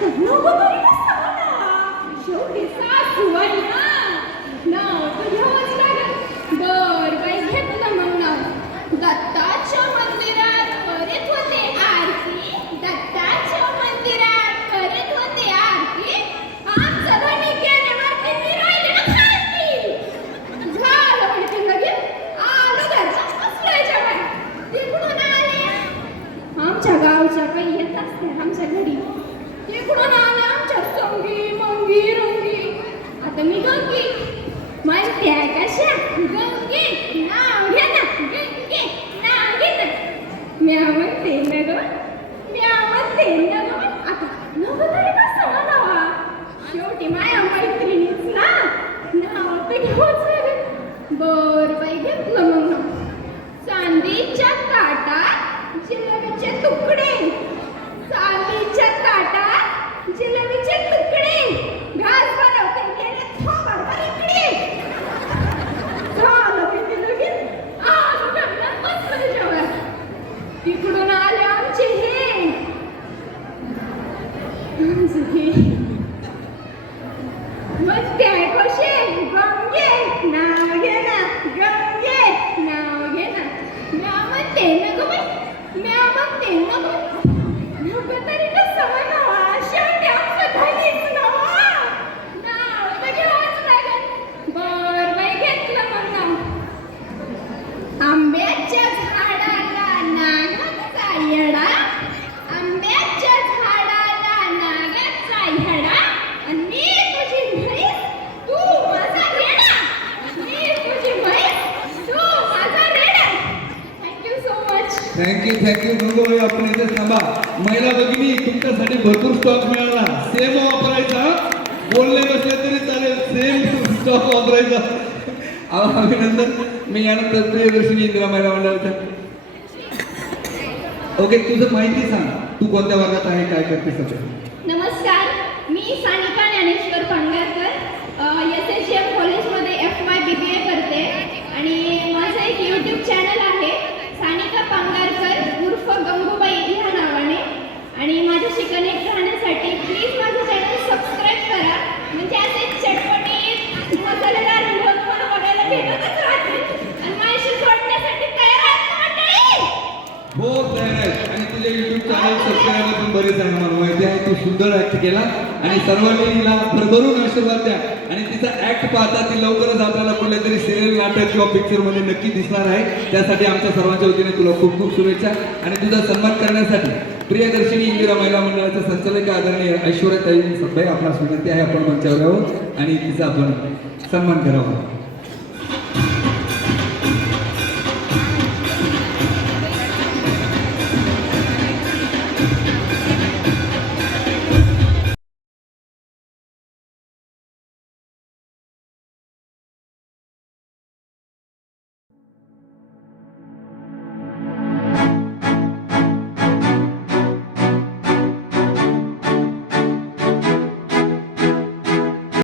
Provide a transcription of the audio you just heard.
नको नको तरी कसं होणार? शेवटी सासू आहे ना नाव म्या म्हणते ना ग म्या म्हणते ना ग आता नव तरी कसं म्हणावा शेवटी माया मैत्रिणीच ना नाव तर घेऊच लागेल बर बाई घेतलं मग. चांदीच्या ताटात जिलेबीचे तुकडे चांदीच्या ताटात जिलेबीचे तुकडे घास बनवते गेले थोबाडवर इकडे झालं की ते लगेच आलू टाकलं बसलं जेवण तिकडून आले आमचे हे आमचे हे मस्ती आहे कसे गंगे नाव घे ना गंगे नाव घे ना म्या म्हणते ना ग बाई म्या म्हणते ना ग नको तरी कसं म्हणावा शेवटी आमचं धनीच नवा नाव तर घ्यावंच लागेल बर बाई घेतलं मग नाव आंब्याच्या झाडाला नागाचा येडा आंब्याच्या झाडाला नागाचा येडा आणि मी तुझी म्हैस तू माझा रेडा मी तुझी म्हैस तू माझा रेडा thank you so much thank you thank you Gangobai आपण इथे थांबा. महिला भगिनी तुमच्यासाठी भरपूर स्टॉक मिळाला. सेम वापरायचा. बोलले बसले तरी चालेल. सेम स्टॉक वापरायचा. अभिनंदन. मी यानंतर प्रियदर्शनी इंदिरा महिला मंडळाचा. ओके तुझं माहिती सांग. तू कोणत्या वर्गात आहे? काय करते सगळं नमस्कार. मी Sanika Dnyaneshwar Pangarkar S H M college हो तयार आहे. आणि तुझे युट्यूब चॅनल सबस्क्रायबर पण बरेच आहे मला माहिती आहे. तू सुंदर ऍक्ट केला आणि सर्वांनी तिला भरभरून आशीर्वाद द्या. आणि तिचा ऍक्ट पाहता ती लवकरच आपल्याला कुठल्या तरी सिरियल नाटक किंवा पिक्चरमध्ये नक्की दिसणार आहे. त्यासाठी आमच्या सर्वांच्या वतीने तुला खूप खूप शुभेच्छा. आणि तुझा सन्मान करण्यासाठी प्रियदर्शिनी इंदिरा महिला मंडळाच्या संचालक आदरणीय ऐश्वर्या ताई सभ्य आपणास विनंती आहे. आपण मंचावर यावं आणि तिचा आपण सन्मान करावा.